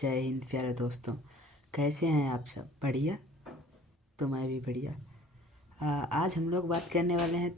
जय हिंद प्यारे दोस्तों। कैसे हैं आप सब? बढ़िया। तो मैं भी बढ़िया। आज हम लोग बात करने वाले हैं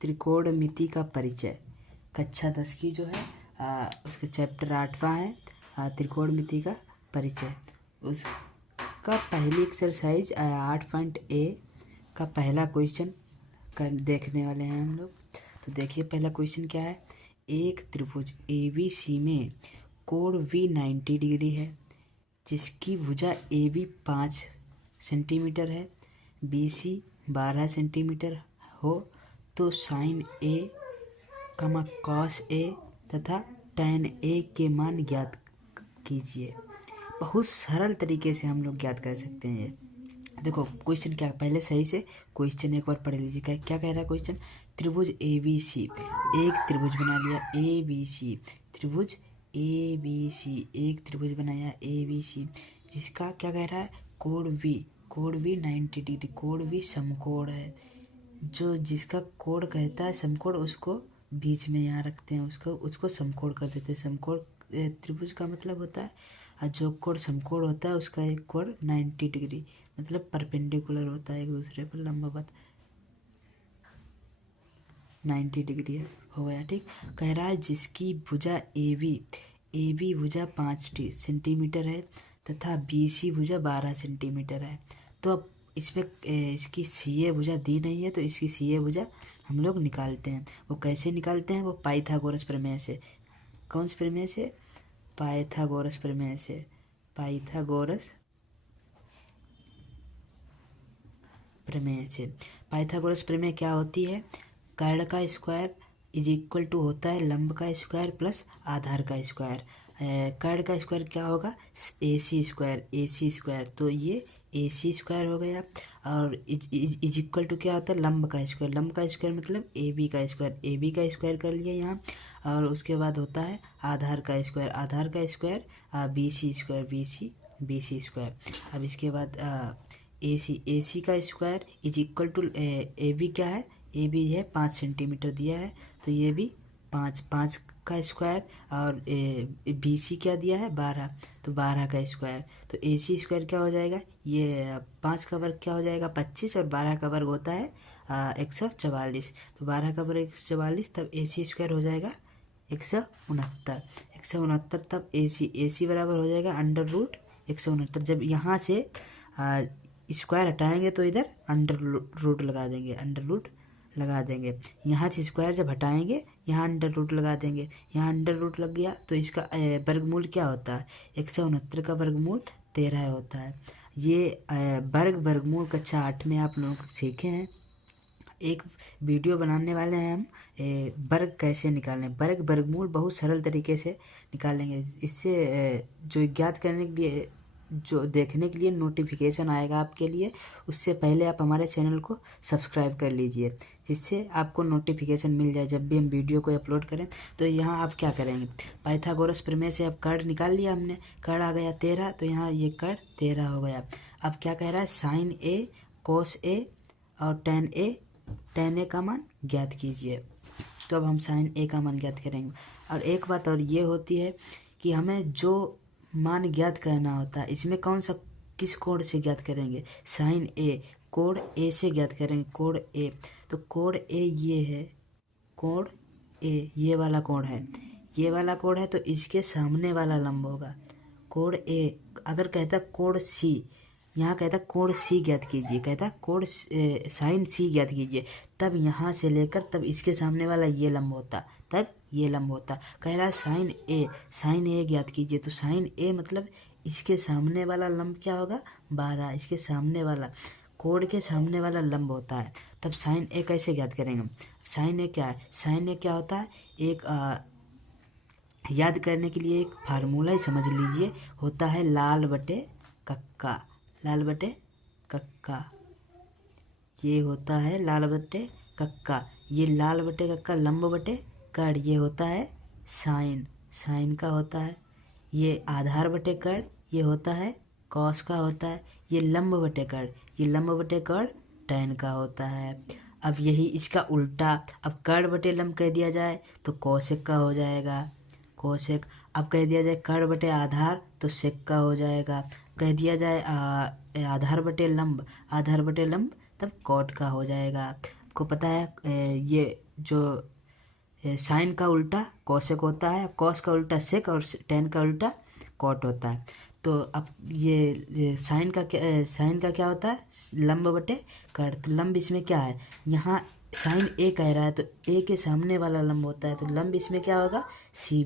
त्रिकोणमिति का परिचय। कक्षा 10 की जो है उसके चैप्टर 8वां है त्रिकोणमिति का परिचय। उसका पहली एक्सरसाइज 8.A का पहला क्वेश्चन देखने वाले हैं हम लोग। तो देखिए पहला क्वेश्चन क्या है। एक त्रिभुज ABC में कोण V 90 डिग्री है, जिसकी भुजा AB 5 सेंटीमीटर है, BC 12 सेंटीमीटर हो, तो साइन A कॉस A तथा tan A के मान ज्ञात कीजिए। बहुत सरल तरीके से हम लोग ज्ञात कर सकते हैं ये। देखो क्वेश्चन क्या है, पहले सही से क्वेश्चन एक बार पढ़ लीजिए। क्या कह रहा है क्वेश्चन। त्रिभुज ABC, एक त्रिभुज बना लिया ABC, त्रिभुज ABC, एक त्रिभुज बनाया ABC, जिसका क्या कह रहा है कोण V 90 डिग्री, कोण V समकोण है। जो जिसका कोण कहता है समकोण, उसको बीच में यहाँ रखते हैं, उसको समकोण कर देते हैं। समकोण त्रिभुज का मतलब होता है, और जो कोण समकोण होता है उसका एक कोण 90 डिग्री मतलब परपेंडिकुलर होता है एक दूसरे पर, लंबवत 90 डिग्री हो गया। ठीक। कह रहा है जिसकी भुजा AB भुजा 5 सेंटीमीटर है तथा BC भुजा 12 सेंटीमीटर है। तो अब इसमें इसकी CA भुजा दी नहीं है, तो इसकी CA भुजा हम लोग निकालते हैं। वो कैसे निकालते हैं? वो पाइथागोरस प्रमेय से। कौन से प्रमेय से? पाइथागोरस प्रमेय से। पाइथागोरस प्रमेय से। पाइथागोरस प्रमेय क्या होती है? कर्ण का स्क्वायर इज इक्वल टू होता है लंब का स्क्वायर प्लस आधार का स्क्वायर। कर्ण का स्क्वायर क्या होगा? AC स्क्वायर, तो ये AC स्क्वायर हो गया। और इज इक्वल टू क्या होता है? लंब का स्क्वायर मतलब AB का स्क्वायर कर लिया यहाँ। और उसके बाद होता है आधार का स्क्वायर BC स्क्वायर। अब इसके बाद AC का square is equal to AB क्या है? AB है 5 सेंटीमीटर दिया है, तो ये भी 5 का स्क्वायर। और BC क्या दिया है? 12, तो 12 का स्क्वायर। तो AC स्क्वायर क्या हो जाएगा? ये 5 का वर्ग क्या हो जाएगा? 25, और 12 का वर्ग होता है 144। तो 12 का वर्ग 144, तब AC स्क्वायर हो जाएगा 169। तब AC बराबर हो जाएगा √169। जब यहाँ से स्क्वायर हटाएंगे तो इधर अंडर रूट लगा देंगे। यहाँ से स्क्वायर जब हटाएंगे यहाँ अंडर रूट लगा देंगे। यहाँ अंडर रूट लग गया तो इसका वर्गमूल क्या होता है? 169 का वर्गमूल 13 होता है। ये वर्गमूल कक्षा 8 में आप लोग सीखे हैं। एक वीडियो बनाने वाले हैं हम वर्ग कैसे निकालें। वर्गमूल बहुत सरल तरीके से निकालेंगे। इससे जो ज्ञात करने के लिए, जो देखने के लिए नोटिफिकेशन आएगा आपके लिए, उससे पहले आप हमारे चैनल को सब्सक्राइब कर लीजिए, जिससे आपको नोटिफिकेशन मिल जाए जब भी हम वीडियो को अपलोड करें। तो यहाँ आप क्या करेंगे? पाइथागोरस प्रमेय से अब कर्ण निकाल लिया हमने, कर्ण आ गया 13, तो यहाँ ये कर्ण 13 हो गया। अब क्या कह रहा है? साइन A कॉस A और tan A का मान ज्ञात कीजिए। तो अब हम साइन A का मान ज्ञात करेंगे। और एक बात और ये होती है कि हमें जो मान ज्ञात करना होता है, इसमें किस कोण से ज्ञात करेंगे? साइन A, कोण A से ज्ञात करेंगे, कोण A। तो कोण A ये है, कोण A ये वाला कोण है, तो इसके सामने वाला लंब होगा कोण A। अगर कहता कोण C, यहाँ कहता कोण C ज्ञात कीजिए, कहता कोण साइन C ज्ञात कीजिए, तब यहाँ से लेकर तब इसके सामने वाला ये लंब होता, तब ये लंब होता। कह रहा है साइन A ज्ञात कीजिए, तो साइन A मतलब इसके सामने वाला लंब क्या होगा? 12, इसके सामने वाला कोण के सामने वाला लंब होता है। तब साइन A कैसे ज्ञात करेंगे? साइन A क्या है? साइन A क्या होता है? एक याद करने के लिए एक फार्मूला ही समझ लीजिए, होता है लाल बटे कक्का। ये होता है लाल बटे कक्का। ये लाल बटे कक्का लंब बटे कर्ण, ये होता है साइन का होता है। ये आधार बटे कर्ण, ये होता है कॉस का होता है। ये लंब बटे कर्ण tan का होता है। अब यही इसका उल्टा, अब कर्ण बटे लंब कह दिया जाए तो कोसेक का हो जाएगा, कोसेक। अब कह दिया जाए कर्ण बटे आधार तो सेक का हो जाएगा। कह दिया जाए आधार बटे लंब तब कॉट का हो जाएगा। आपको पता है ये जो साइन का उल्टा कॉसेक होता है, कॉस का उल्टा सेक और टेन का उल्टा कॉट होता है। तो अब ये साइन का क्या होता है, लंब बटे कर्ण। तो लंब इसमें क्या है, यहाँ साइन ए कह रहा है तो ए के सामने वाला लंब होता है, तो लंब इसमें क्या होगा, सी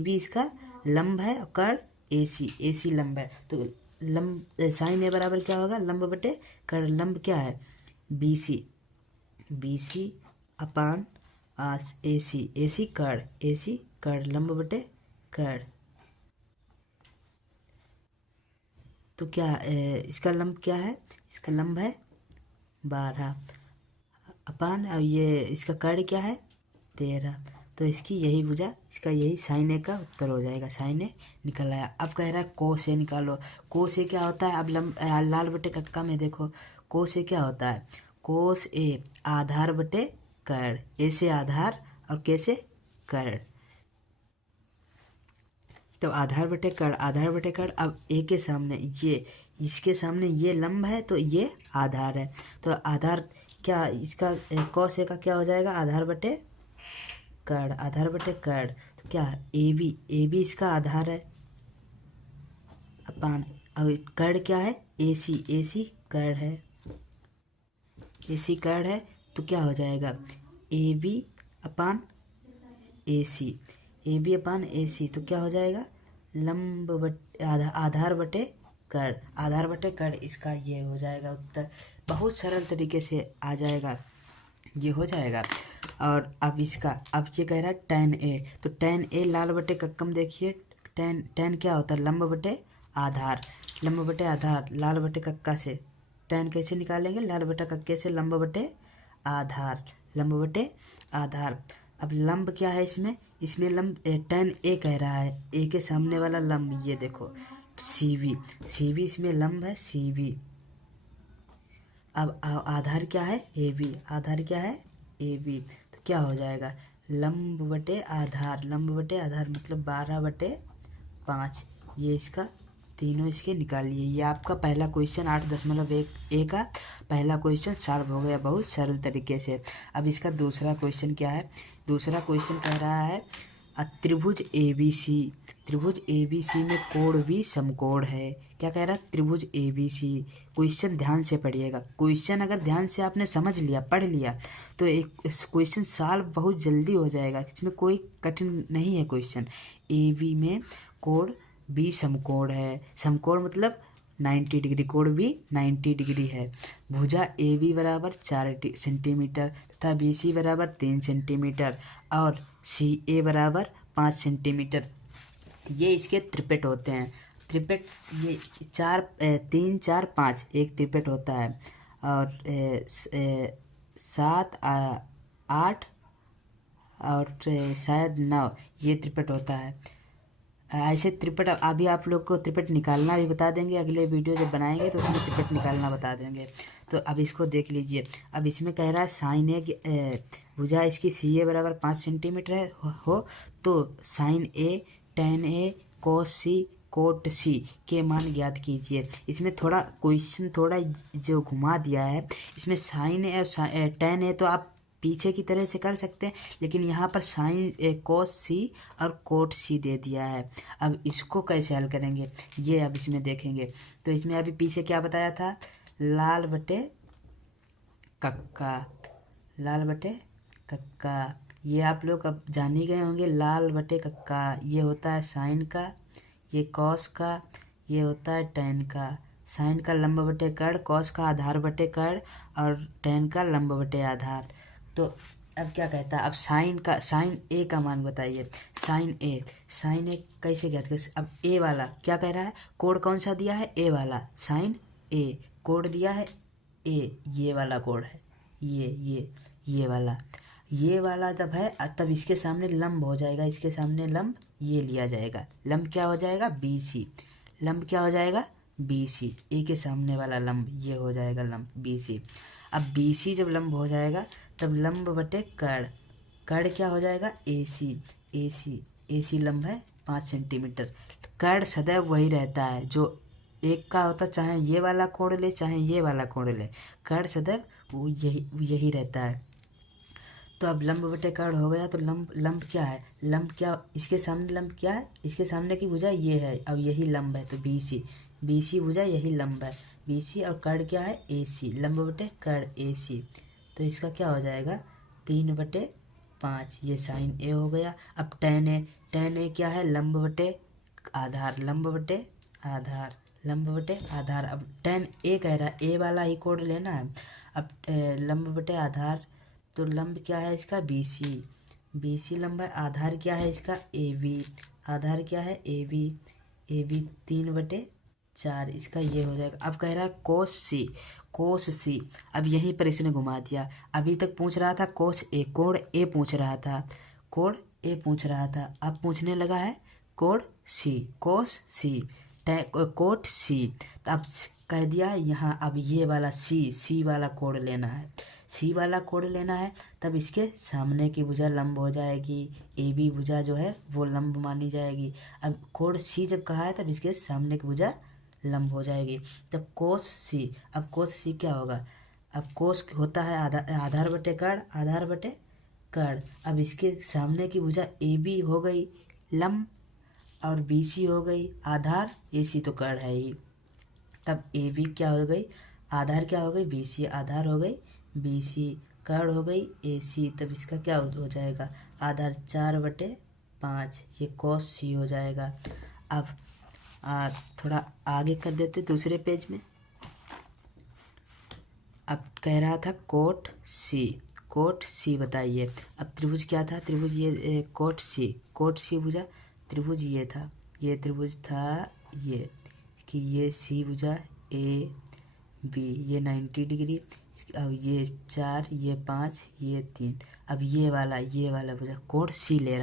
बी इसका लंब है और कर्ण ए सी लंब है। तो लंब साइन ए बराबर क्या होगा, लंब बटे कर्ण। लंब क्या है, बी सी अपान ए सी कर्ण लंब बटे कर्ण। तो क्या इसका लंब क्या है, इसका लंब है 12 अपान, अब ये इसका कर्ण क्या है 13। तो इसकी यही भुजा, इसका यही साइन ए का उत्तर हो जाएगा। साइन ए निकल आया। अब कह रहा है कोस ए निकालो। कोस ए क्या होता है, अब लाल बटे कक्का में देखो कोस ए क्या होता है, कोस ए आधार बटे कर्ण, ए से आधार और के से कर्ण। तो आधार बटे कर्ण। अब ए के सामने ये, इसके सामने ये लंब है तो ये आधार है। तो आधार क्या इसका कॉस ए का क्या हो जाएगा, आधार बटे कर्ण। तो क्या ए बी इसका आधार है अपान, अब कर्ण क्या है ए सी कर्ण है, तो क्या हो जाएगा ए बी अपान ए सी। तो क्या हो जाएगा लंब बटे आधार बटे कर्ण। इसका ये हो जाएगा उत्तर। बहुत सरल तरीके से आ जाएगा, ये हो जाएगा। और अब ये कह रहा है tan ए, तो tan ए लाल बटे कक्कम देखिए, tan क्या होता है, लंब बटे आधार लाल बटे कक्का से। tan कैसे निकालेंगे, लाल बटे कक्के से लंब बटे आधार। अब लंब क्या है इसमें लंब tan ए कह रहा है, ए के सामने वाला लंब ये देखो सी बी इसमें लंब है सी बी। अब आधार क्या है ए बी। तो क्या हो जाएगा लंब बटे आधार मतलब 12/5। ये इसका तीनों इसके निकालिए। ये आपका पहला क्वेश्चन 8.1 का पहला क्वेश्चन सॉल्व हो गया बहुत सरल तरीके से। अब इसका दूसरा क्वेश्चन क्या है, दूसरा क्वेश्चन कह रहा है त्रिभुज ए बी सी में कोण भी समकोण है। क्या कह रहा है, त्रिभुज ए बी सी। क्वेश्चन ध्यान से पढ़िएगा, क्वेश्चन अगर ध्यान से आपने समझ लिया, पढ़ लिया तो एक क्वेश्चन सॉल्व बहुत जल्दी हो जाएगा, इसमें कोई कठिन नहीं है क्वेश्चन। ए बी में कोण बी समकोण है, समकोण मतलब 90 डिग्री, कोण भी 90 डिग्री है। भुजा ए बी बराबर 4 सेंटीमीटर तथा बी सी बराबर 3 सेंटीमीटर और सी ए बराबर 5 सेंटीमीटर। ये इसके त्रिपेट होते हैं। त्रिपेट ये 3 4 5 एक त्रिपेट होता है, और 7 8 और शायद 9 ये त्रिपेट होता है। ऐसे त्रिपट अभी आप लोग को त्रिपट निकालना भी बता देंगे, अगले वीडियो जब बनाएंगे तो उसमें त्रिपट निकालना बता देंगे। तो अब इसको देख लीजिए। अब इसमें कह रहा है साइन ए भुजा इसकी सी ए बराबर 5 सेंटीमीटर है हो तो साइन ए tan ए cos सी कोट सी के मान ज्ञात कीजिए। इसमें थोड़ा क्वेश्चन थोड़ा जो घुमा दिया है, इसमें साइन ए और tan ए तो आप पीछे की तरह से कर सकते हैं, लेकिन यहाँ पर साइन कोस सी और कोट सी दे दिया है। अब इसको कैसे हल करेंगे ये अब इसमें देखेंगे। तो इसमें अभी पीछे क्या बताया था, लाल बटे कक्का, ये आप लोग अब जान ही गए होंगे। लाल बटे कक्का ये होता है साइन का, ये कॉस का, ये होता है tan का। साइन का लंब बटे कर्ण, कॉस का आधार बटे कर्ण और tan का लंब बटे आधार। तो अब क्या कहता है, अब साइन ए का मान बताइए। साइन ए कैसे ज्ञात करें। अब ए वाला क्या कह रहा है, कोड कौन सा दिया है, ए वाला साइन ए कोड दिया है ए, ये वाला कोड है ये वाला जब है तब इसके सामने लंब हो जाएगा, इसके सामने लंब ये लिया जाएगा। लंब क्या हो जाएगा बी सी, ए के सामने वाला लंब ये हो जाएगा लंब बी सी। अब बी सी जब लंब हो जाएगा तब लंब बटे कर्ण क्या हो जाएगा ए सी लंब है 5 सेंटीमीटर। कर्ण सदैव वही रहता है जो एक का होता, चाहे ये वाला कोण ले चाहे ये वाला कोण ले, कर्ण सदैव वो यही रहता है। तो अब लंब बटे कर्ण हो गया। तो लंब क्या है, लंब क्या, इसके सामने लंब क्या है, इसके सामने की भुजा ये है, अब यही लंब है, तो BC भुजा यही लंब है, BC। और कर्ण क्या है, AC, लंब बटे कर्ण AC। तो इसका क्या हो जाएगा 3/5, ये साइन A हो गया। अब tan A क्या है, लंब बटे आधार, लंब बटे आधार, लंब बटे आधार। अब tan A कह रहा है, A वाला ही कोण लेना है। अब लंब बटे आधार, तो लंब क्या है इसका BC लंब है। आधार क्या है इसका AB, आधार क्या है AB 3/4, इसका ये हो जाएगा। अब कह रहा है कोस C। अब यहीं पर इसने घुमा दिया। अभी तक पूछ रहा था कोस A, कोण A पूछ रहा था, कोण A पूछ रहा था। अब पूछने लगा है कोण C, कोस C, कोट C। तो अब कह दिया यहाँ, अब ये वाला C वाला कोण लेना है, C वाला कोण लेना है। तब इसके सामने की भुजा लंब हो जाएगी, AB भुजा जो है वो लंब मानी जाएगी। अब कोण C जब कहा है तब इसके सामने की भुजा लंब हो जाएगी। तब कोस C, अब कोस C क्या होगा, अब कोस होता है आधार बटे कर्ण, आधार बटे कर्ण। अब इसके सामने की भुजा AB हो गई लंब और BC हो गई आधार, AC तो कर्ण है ही। तब AB क्या हो गई, आधार क्या हो गई BC, आधार हो गई BC, कर्ण हो गई AC। तब इसका क्या हो जाएगा, आधार 4/5, ये cos C हो जाएगा। अब थोड़ा आगे कर देते दूसरे पेज में। अब कह रहा था कोट C बताइए। अब त्रिभुज क्या था, त्रिभुज ये कोट C भुजा, त्रिभुज ये था, ये त्रिभुज था ये कि ये C भुजा AB, ये 90 डिग्री, अब ये 4, ये 5, ये 3। अब ये वाला भुजा कोण C ले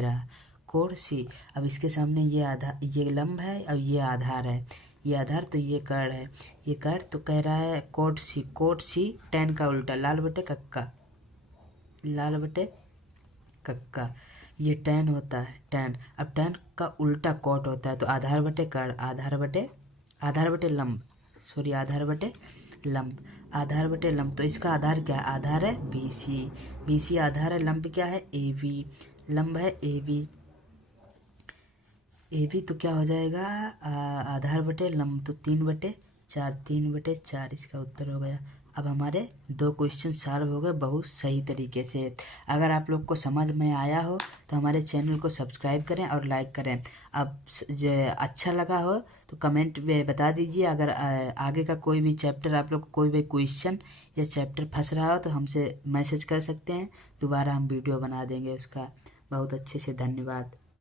रहा, कोण C। अब इसके सामने ये आधार, ये लंब है और ये आधार है, ये आधार, तो ये कर्ण है, ये कर्ण। तो कह रहा है कोट C tan का उल्टा, लाल बटे कक्का, ये tan होता है tan। अब tan का उल्टा कोट होता है, तो आधार बटे कर्ण, आधार बटे लंब। तो इसका आधार क्या है, आधार है BC आधार है, लंब क्या है AB, लंब है AB। तो क्या हो जाएगा आधार बटे लंब, तो 3/4, इसका उत्तर हो गया। अब हमारे 2 क्वेश्चन सॉल्व हो गए बहुत सही तरीके से। अगर आप लोग को समझ में आया हो तो हमारे चैनल को सब्सक्राइब करें और लाइक करें। अब अच्छा लगा हो तो कमेंट में बता दीजिए। अगर आगे का कोई भी चैप्टर आप लोग को कोई भी क्वेश्चन या चैप्टर फंस रहा हो तो हमसे मैसेज कर सकते हैं, दोबारा हम वीडियो बना देंगे उसका। बहुत अच्छे से धन्यवाद।